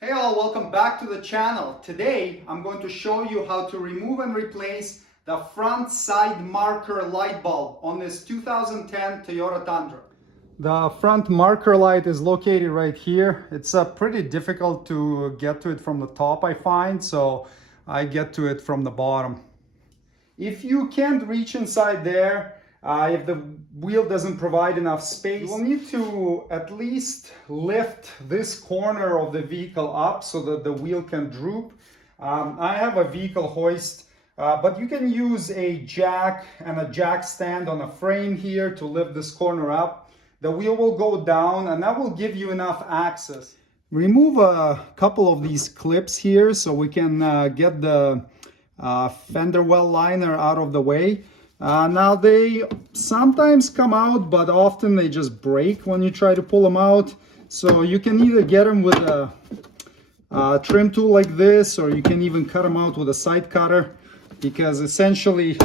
Hey all, welcome back to the channel. Today I'm going to show you how to remove and replace the front side marker light bulb on this 2010 Toyota Tundra. The front marker light is located right here. It's pretty difficult to get to it from the top, I find, so I get to it from the bottom. If you can't reach inside there, if the wheel doesn't provide enough space, you will need to at least lift this corner of the vehicle up so that the wheel can droop. I have a vehicle hoist, but you can use a jack and a jack stand on a frame here to lift this corner up. The wheel will go down and that will give you enough access. Remove a couple of these clips here so we can get the fender well liner out of the way. Now they sometimes come out, but often they just break when you try to pull them out. So you can either get them with a trim tool like this, or you can even cut them out with a side cutter, because essentially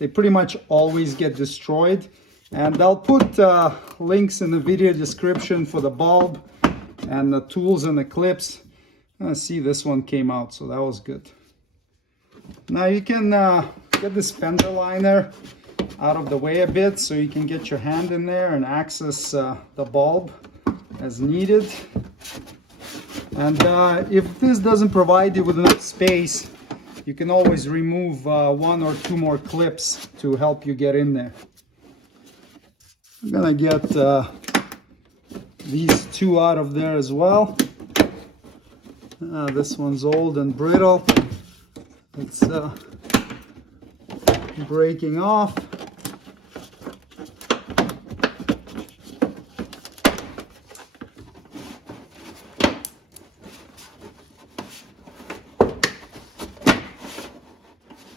they pretty much always get destroyed. And I'll put links in the video description for the bulb and the tools and the clips. See, this one came out, so that was good. Now you can get this fender liner out of the way a bit so you can get your hand in there and access the bulb as needed. And if this doesn't provide you with enough space, you can always remove one or two more clips to help you get in there. I'm gonna get these two out of there as well. This one's old and brittle. It's breaking off.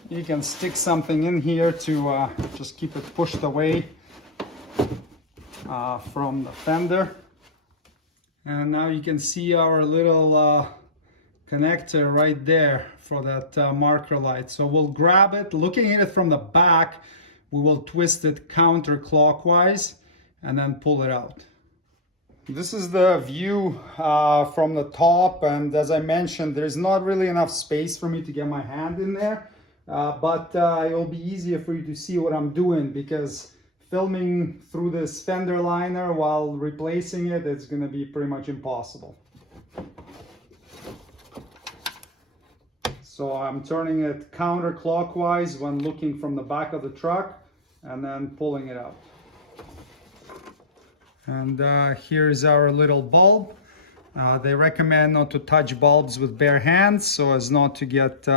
You can stick something in here to just keep it pushed away from the fender. And now you can see our little connector right there for that marker light. So we'll grab it. Looking at it from the back, we will twist it counterclockwise and then pull it out. This is the view from the top, and as I mentioned, there's not really enough space for me to get my hand in there, but it'll be easier for you to see what I'm doing, because filming through this fender liner while replacing it, it's going to be pretty much impossible. So I'm turning it counterclockwise when looking from the back of the truck and then pulling it out. And here's our little bulb. They recommend not to touch bulbs with bare hands so as not to get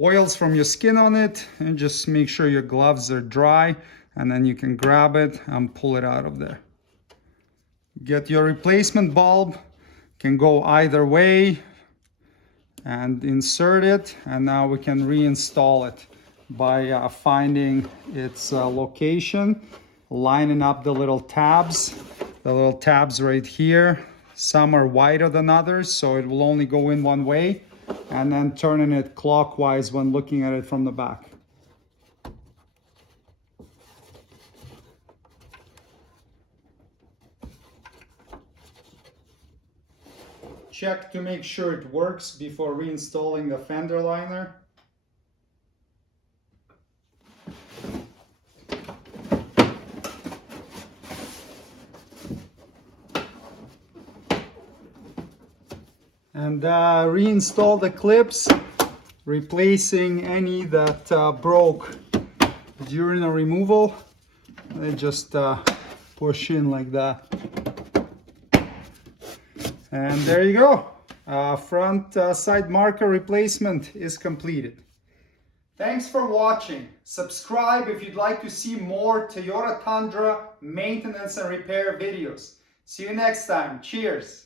oils from your skin on it, and just make sure your gloves are dry, and then you can grab it and pull it out of there. Get your replacement bulb, can go either way, and insert it, and now we can reinstall it by finding its location, lining up the little tabs right here. Some are wider than others, so it will only go in one way, and then turning it clockwise when looking at it from the back. Check to make sure it works before reinstalling the fender liner. And reinstall the clips, replacing any that broke during the removal. They just push in like that. And there you go. Front side marker replacement is completed. Thanks for watching. Subscribe if you'd like to see more Toyota Tundra maintenance and repair videos. See you next time. Cheers.